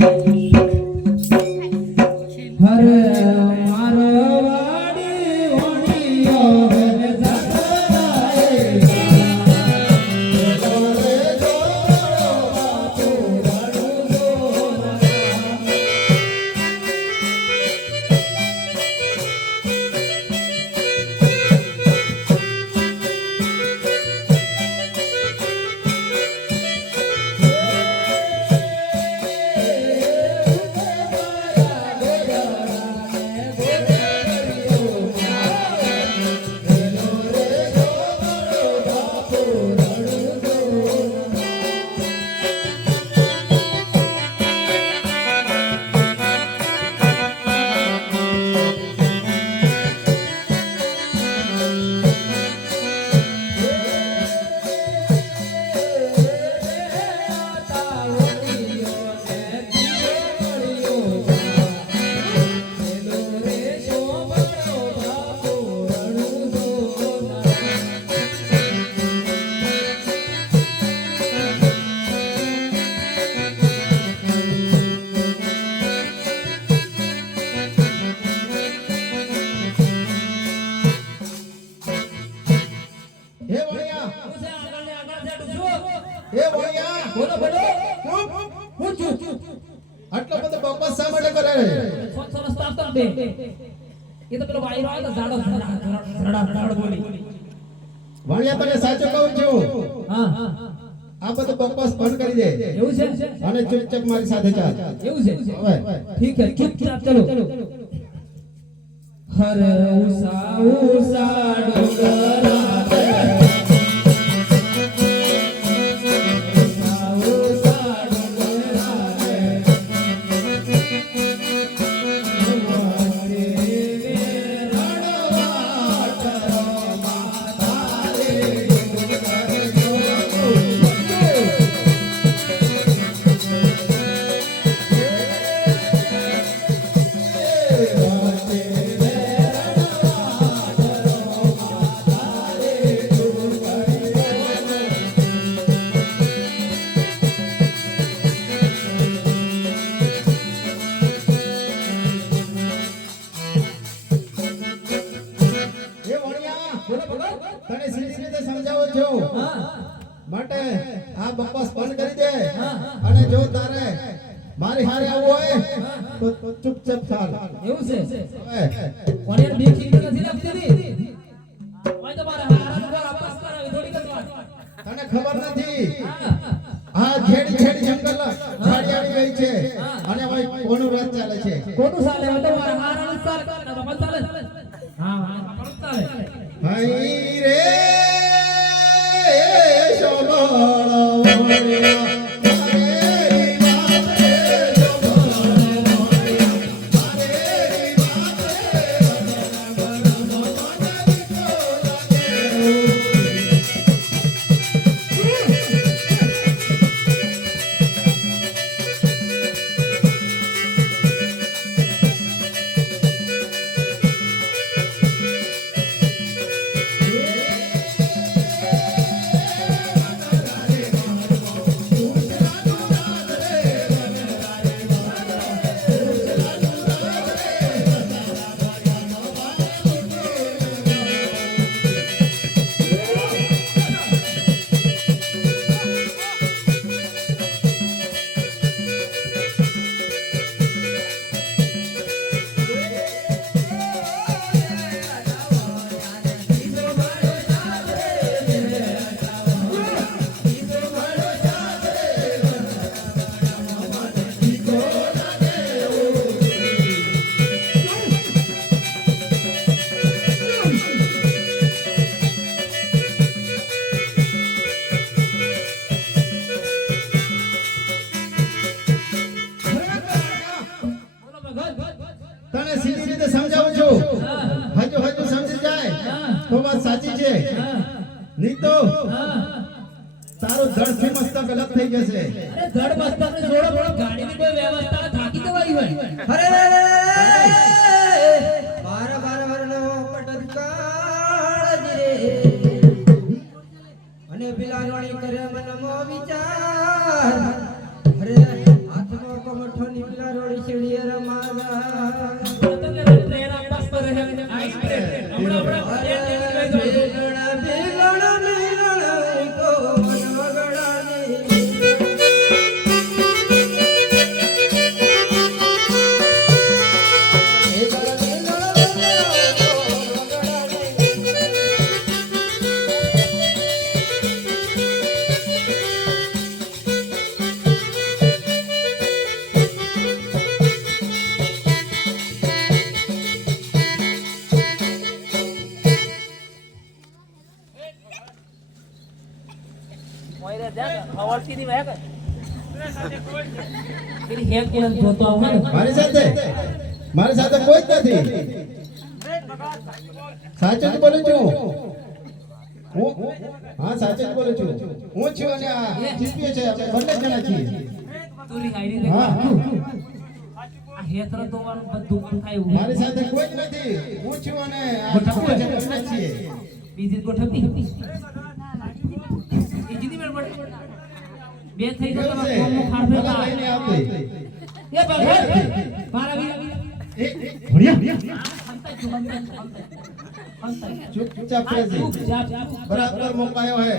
ये तो પેલો વાયરો આવે તો ઝાડો ઝાડ બોલી વાણિયા તને સાચું કહું છું હા આ બધું બકવાસ બંધ કરી દે એવું છે અને ચૂપચાપ મારી સાથે ચાલ એવું છે હવે ઠીક છે ચૂપચાપ ચલો હર ઉષા ઉષા ડોગરા તને સીધી રીતે સમજાવું છું માટે આ બકવાસ બંધ કરી દે અને જો તારે મારી હારે આવવું હોય તો ચૂપચાપ ચાલ એવું છે કોને દેખી નથી લાગતી ઓય તમારે હારા ગોળ આપસ કરાવી થોડી કતવા તને ખબર નથી આ છેડી છેડી જંગલ ઝાડી આવી ગઈ છે અને ભાઈ કોનું રાત ચાલે છે કોનું ચાલે તમારે હારા વિસ્તાર તો મત ચાલે હા હા પણ ચાલે ભાઈ રે શોભળો તને સીધી રીતે સમજાવું છું હજુ સમજી જાય તો વાત સાચી છે નહીં તો તારું ધડથી મસ્તક અલગ થઈ જશે અરે ધડ મસ્તક ને જોડો થોડો ગાડીની કોઈ વ્યવસ્થા થાકી જવાય હોય અરે બાર નો પટકાળ રે અને બિલાવણી કરે મનમાં વિચાર અરે હાથમાં કમઠોની ઓળખી ની વાય પેલી હેક કોણ જોતો આવું ને મારી સાથે કોઈ જ નથી. સાચું જ બોલું છું હું. હા સાચું જ બોલું છું. હું છું અને આ જીત્યો છે. આપણે બંને જણા છીએ. તુરી હાઈરી દે હા આ હેતર દોવાનું બધું પણ થાય એવું મારી સાથે કોઈ જ નથી. હું છું અને આ જીત્યો છે. બંને છીએ. બીજી ગોઠવતી એ જીતી મેળ પડે બે થઈ જતા કેવું છે? કોમો ખાડે ભલા લઈને આવતી. એ ભગવાન મારા વીર ચૂપચાપ રહેજે. બરાબર મોકાયો હે.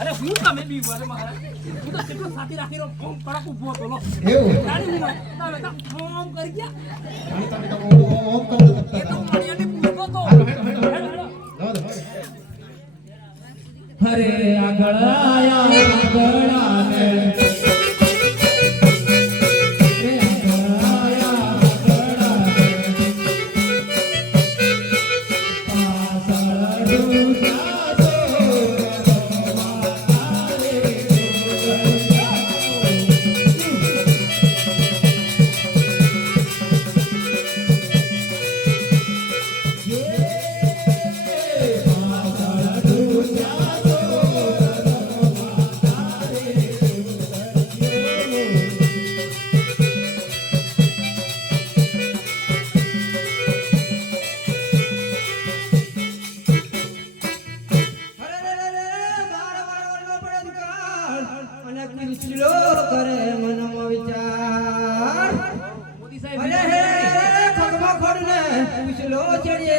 અરે હું તમે બી વારે મારા હું તો કેટલો સાથી રાખીનો ફોર્મ કડક ઉભો હતો લો એવું ગાડી હું તમે તો ફોર્મ કરી ગયા અને તમે તો ઓમ કરતો એ તો મારીને પૂછતો તો હરે આગળ આયા આગળાને કરે મનમાં વિચાર મોદી સાહેબ અરે હે ખગમા ખોડને પૂછલો ચડીએ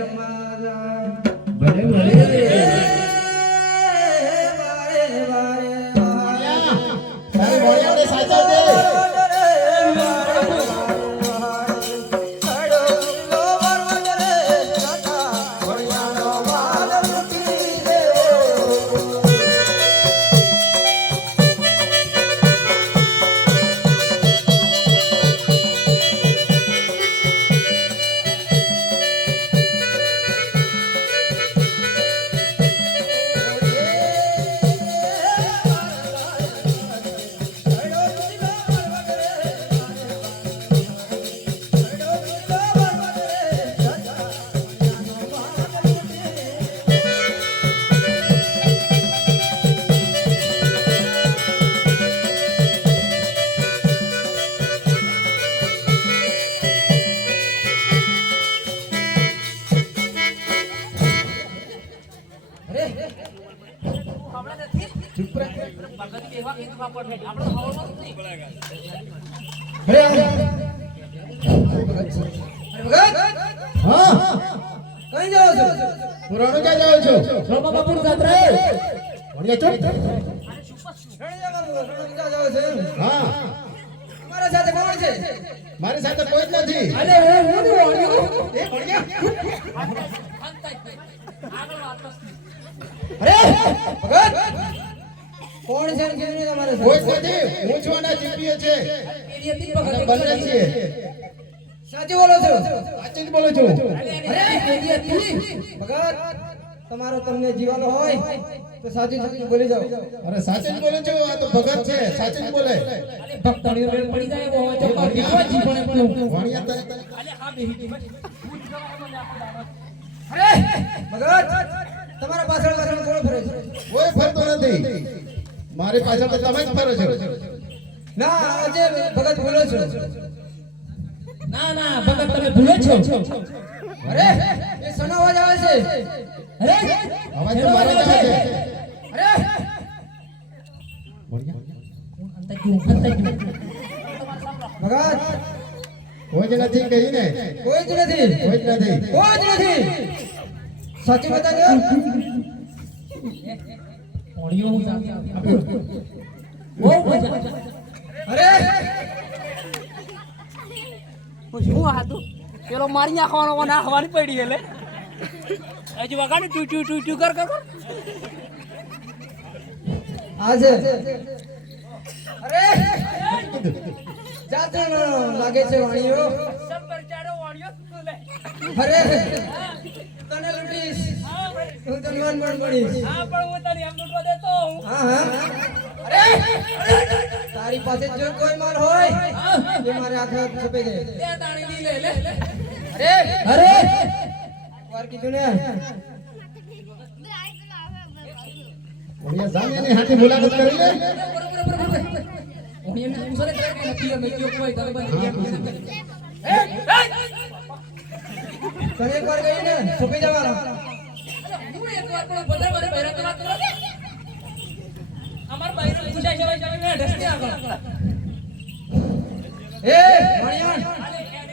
રમારા ભલે વારે વારે તારે બોલ્યાને સાચવજે. હા કઈ જાઓ છો પુરાણો ક્યાં જાઓ છો? રોમા બાપુની જાત્રાએ ભણ્યા ચૂપ. રણજા જાઓ છો હા તમારા સાથે કોણ છે મારી સાથે કોઈ જ નથી. અરે હું ઓળ્યો એ ભણ્યા અરે ભગત કોણ છે ને કેમ નહીં તમારે કોઈ જ નથી. હું છું અને જીત્યો છે. અને બંને છીએ. સાચી બોલો છો સાચું જ બોલું છું. ભગત તમારો તમને જીવાનો હોય તો સાચું સાચું બોલી જાઓ અરે સાચું જ બોલું છું. આ તો ભગત છે. સાચું જ બોલે. ભક્તણીઓ રેલ પડી જાય એવો હોય તો ભીખવા જીવણ એમ ભણ્યા તને અલે હા બેહી અરે ભગત તમારા પાછળ પાછળ કોણ ફરે છે કોઈ ફરતો નથી. મારી પાછળ તો તમે જ ફરો છો. ના આજે ભગત બોલો છો ના ના ભગત તમે ભૂલો છો અરે એ સનો અવાજ આવે છે અરે અવાજ તો મારો જ આવે છે. અરે ભગત કોઈ જ નથી કહીને. કોઈ જ નથી કોઈ જ નથી. કોઈ જ નથી સાચી બતાજો ઓડિયો હું જાતી બહુ મજા અરે શું હતું પેલો મારી નાખવાનો નાખવાની પડી એટલે હજુ વગાડી ટુ ટુ ટુ ટુ કર કર આજે અરે જાતે લાગે છે વાણીઓ સબ પરચાડો વાળ્યો તું લે અરે તને લૂટીશ હું તને મન મળીશ હા પણ હું તને એમ લૂટવા દેતો હું હા અરે તારી પાસે જો કોઈ માલ હોય એ મારે આખા છપે જાય તે તાણી ની લે લે અરે વાર કીધું ને ઓડિયા જામિયાની હાથે મુલાકાત કરી લે હું એમ પૂછો ને કે નથી અમે કયો કોઈ તારે બંધ તને એક વાર ગઈ ને છપી જવાનો હું એક વાર પણ બધા મારે બહેરા તો વાત કરો અમાર બહેરા પૂછાય છે ભાઈ તમે ઢસકે આગળ એ વાણિયા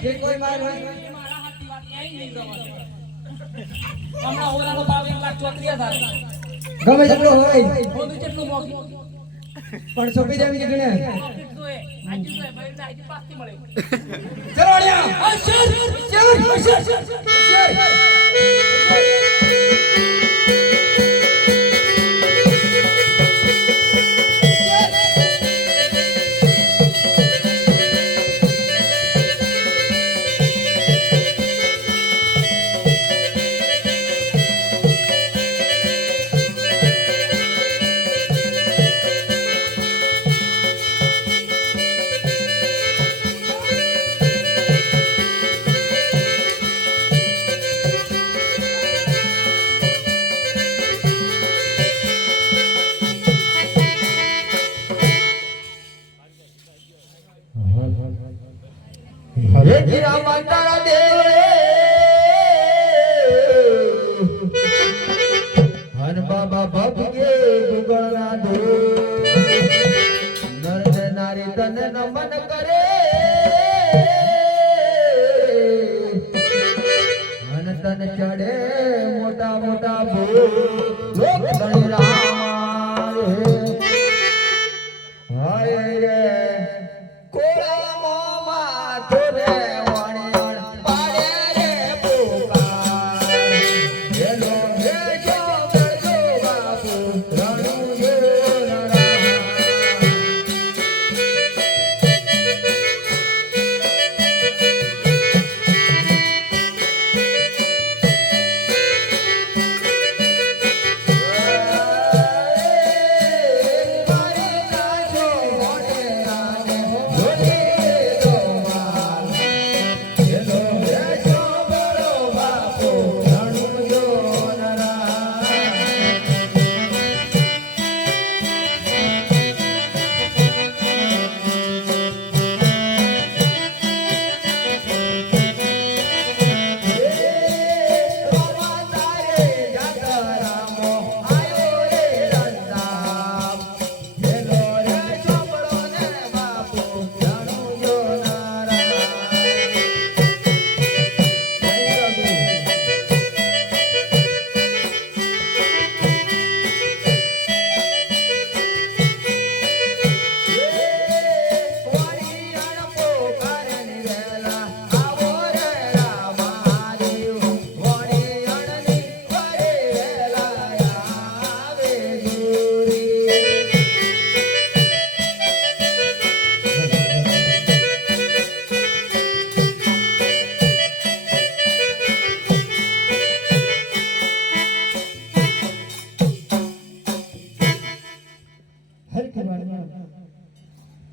જે કોઈ માલ હોય મારા હાથની વાત ક્યાંય નહીં જવાનું હમણાં ઓલાનો ભાવ 1,34,000 ગમે તેટલો હોય બધું કેટલું મોંઘું પણ છપી જવી કીધું ને કેટલું એ આજુ તો બહેરા આજુ પાસથી મળે ચલો વાણિયા હરે ગીરા માતારા દેવળે હન બાબા ભગગે ગુગળના દો નર નારી તન નમન કરે હન તન ચડે મોટા મોટા ભો લોક ધણી રામ હાય રે કોળા મોમાં તોરે વાણિયાણ પાડે રે પોકાર હેલો હે જો બેજો બાપુ રણુ જો નરા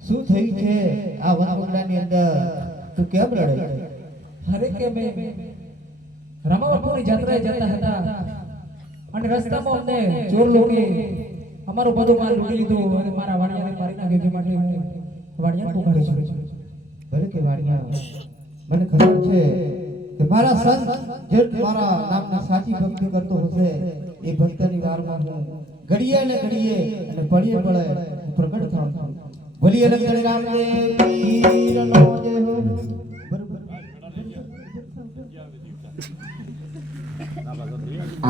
શું થયું છે આ વનકુંડલાની અંદર તું કેમ રડે હરે કે મેં રામાબાપુની જાત્રાએ જતા હતા અને રસ્તામાં અમને ચોર લોકોએ અમારું બધું માલ લૂંટી લીધું અને મારા વાણિયાને મારી નાખ્યો છે માટે હું વાણિયા પુકારું છું ભલે કે વાણિયા મને ખબર છે કે મારા સંત જે મારા નામના સાચી ભક્તિ કરતો હશે એ ભક્તની વારમાં હું ઘડીએ ને ઘડીએ અને પડીએ પડે હું પ્રગટ થાઉં છું બોલીએ લક્ષ્મણ રામદેવ પીરનો જય હો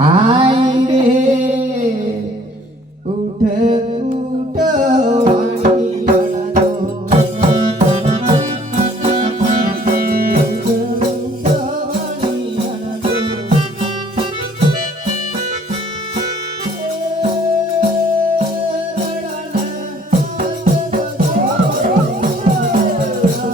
આઈ રે ઉઠ ઉઠ વાણી ગણો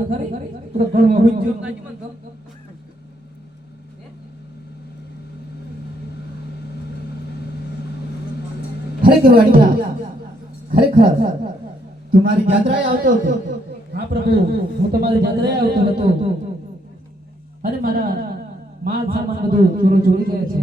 તો ખરી તું તો ઘણો હોય જો ખરેખર વાણિયા ખરેખર તું મારી યાત્રાએ આવતો હતો. હા પ્રભુ હું તમારી જાત્રાએ આવતો હતો અને મારા માલ સામાન બધું ચોરી ગયા છે.